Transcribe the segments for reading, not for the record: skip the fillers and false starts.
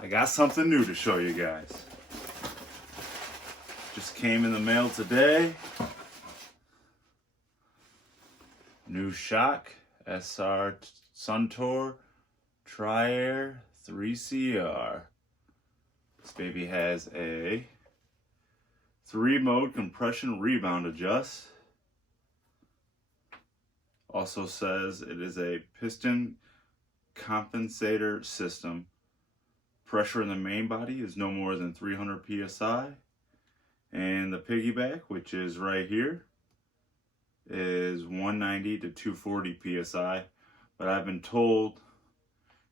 I got something new to show you guys. Just came in the mail today. New shock, SR Suntour Tri-air 3CR. This baby has a 3-mode compression rebound adjust. Also says it is a piston compensator system. Pressure in the main body is no more than 300 psi. And the piggyback, which is right here, is 190 to 240 psi. But I've been told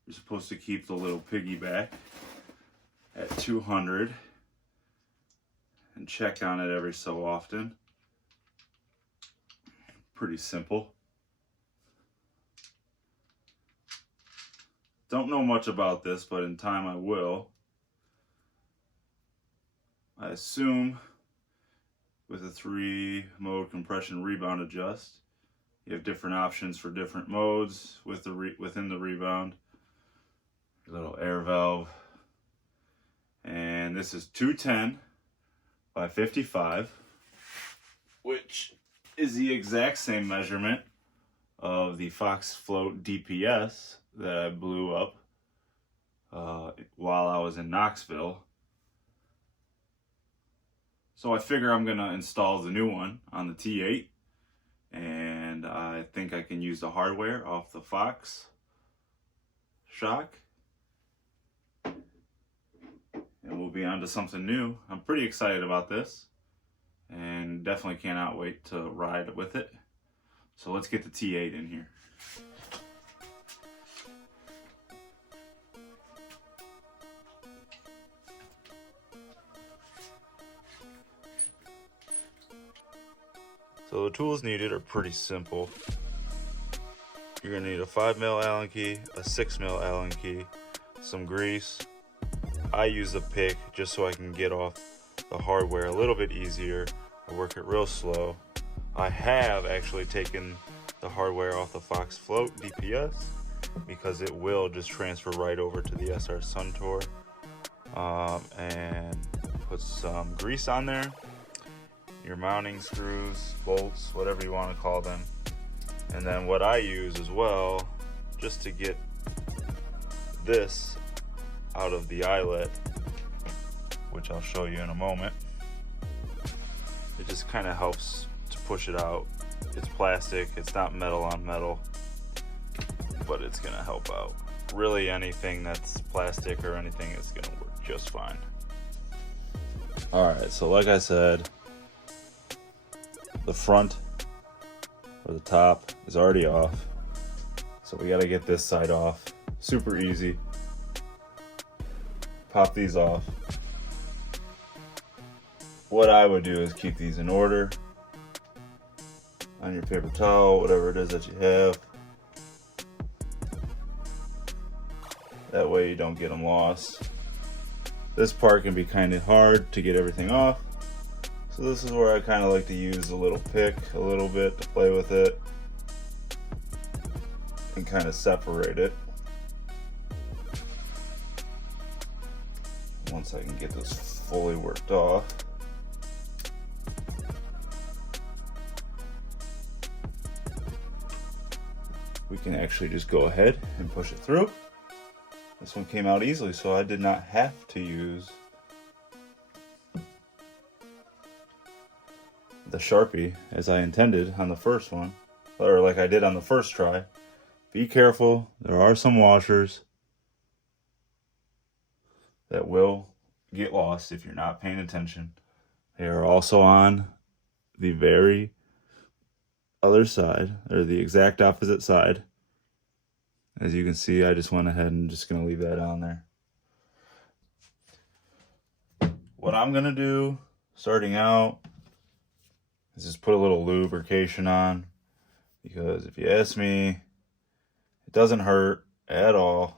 you're supposed to keep the little piggyback at 200 and check on it every so often. Pretty simple. Don't know much about this, but in time I will. I assume with a 3-mode compression rebound adjust, you have different options for different modes with within the rebound. Your little air valve. And this is 210 by 55, which is the exact same measurement of the Fox Float DPS that I blew up while I was in Knoxville. So I figure I'm gonna install the new one on the T8, and I think I can use the hardware off the Fox shock, and we'll be on to something new. I'm pretty excited about this, and definitely cannot wait to ride with it. So let's get the T8 in here. So the tools needed are pretty simple. You're gonna need a 5mm Allen key, a 6mm Allen key, some grease. I use a pick just so I can get off the hardware a little bit easier. I work it real slow. I have actually taken the hardware off the Fox Float DPS because it will just transfer right over to the SR Suntour, and put some grease on there. Your mounting screws, bolts, whatever you want to call them. And then what I use as well, just to get this out of the eyelet, which I'll show you in a moment. It just kind of helps to push it out. It's plastic, it's not metal on metal, but it's gonna help out. Really anything that's plastic or anything is gonna work just fine. All right, so like I said, the front or the top is already off, so we got to get this side off. Super easy. Pop these off. What I would do is keep these in order on your paper towel, whatever it is that you have. That way you don't get them lost. This part can be kind of hard to get everything off. So this is where I kind of like to use a little pick a little bit to play with it and kind of separate it. Once I can get this fully worked off. We can actually just go ahead and push it through. This one came out easily, so I did not have to use the Sharpie as I intended on the first one, or like I did on the first try. Be careful, there are some washers that will get lost if you're not paying attention. They are also on the very other side, or the exact opposite side. As you can see, I just went ahead and just gonna leave that on there. What I'm gonna do starting out is just put a little lubrication on, because if you ask me, it doesn't hurt at all.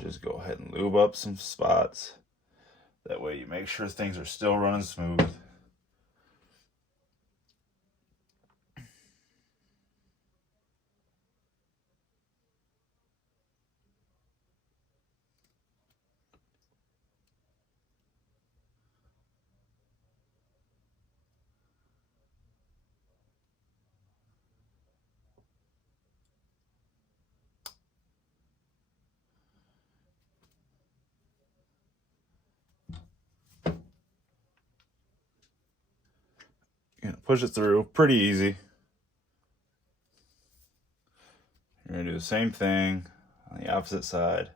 Just go ahead and lube up some spots. That way you make sure things are still running smooth. You're gonna push it through, pretty easy. You're gonna do the same thing on the opposite side.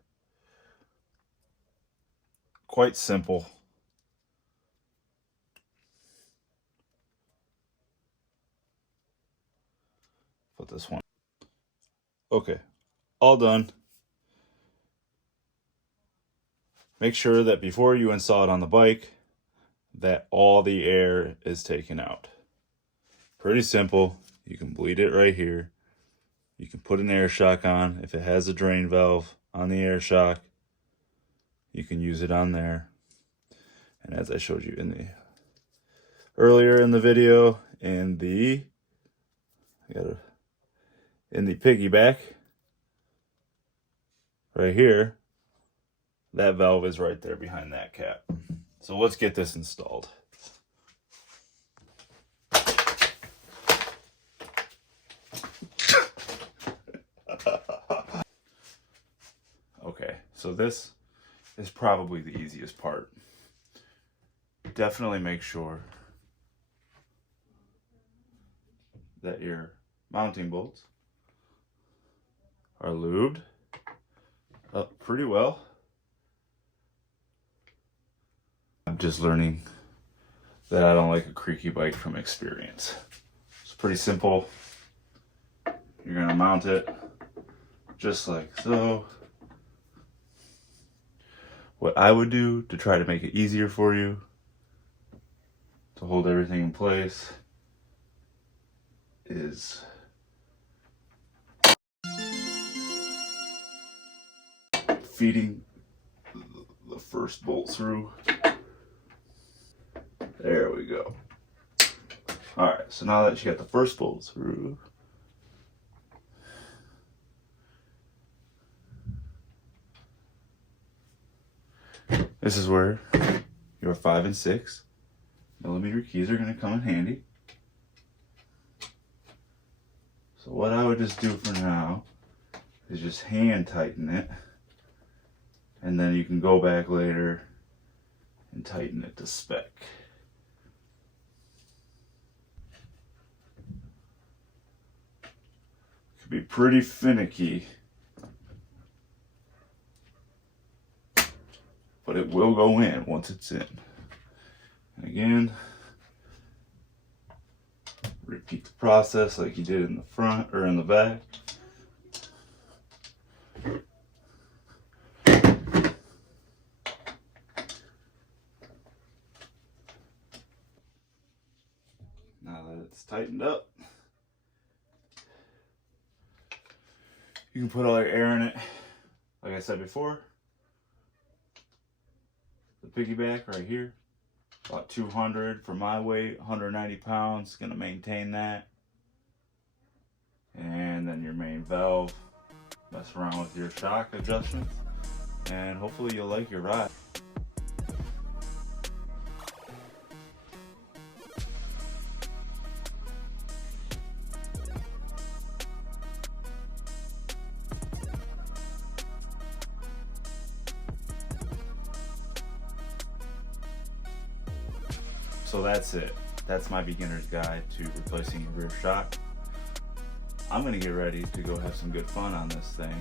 Quite simple. Put this one. Okay, all done. Make sure that before you install it on the bike, that all the air is taken out. Pretty simple. You can bleed it right here. You can put an air shock on. If it has a drain valve on the air shock, you can use it on there. And as I showed you earlier in the video, in the piggyback right here, that valve is right there behind that cap. So let's get this installed. Okay, so this is probably the easiest part. Definitely make sure that your mounting bolts are lubed up pretty well. I'm just learning that I don't like a creaky bike from experience. It's pretty simple. You're gonna mount it just like so. What I would do to try to make it easier for you to hold everything in place is feeding the first bolt through. There we go. All right, so now that you got the first bolt through, this is where your 5 and 6 millimeter keys are going to come in handy. So what I would just do for now is just hand tighten it, and then you can go back later and tighten it to spec. Could be pretty finicky, but it will go in once it's in. And again, repeat the process like you did in the front or in the back. Now that it's tightened up, you can put all your air in it. Like I said before, the piggyback right here, about 200 for my weight, 190 pounds, gonna maintain that. And then your main valve, mess around with your shock adjustments, and hopefully you'll like your ride. So that's it. That's my beginner's guide to replacing your rear shock. I'm gonna get ready to go have some good fun on this thing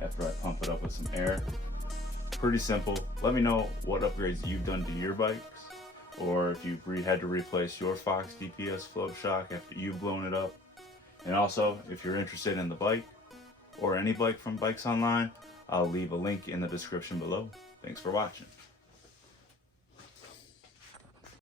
after I pump it up with some air. Pretty simple. Let me know what upgrades you've done to your bikes, or if you've had to replace your Fox DPS float shock after you've blown it up. And also, if you're interested in the bike or any bike from Bikes Online, I'll leave a link in the description below. Thanks for watching.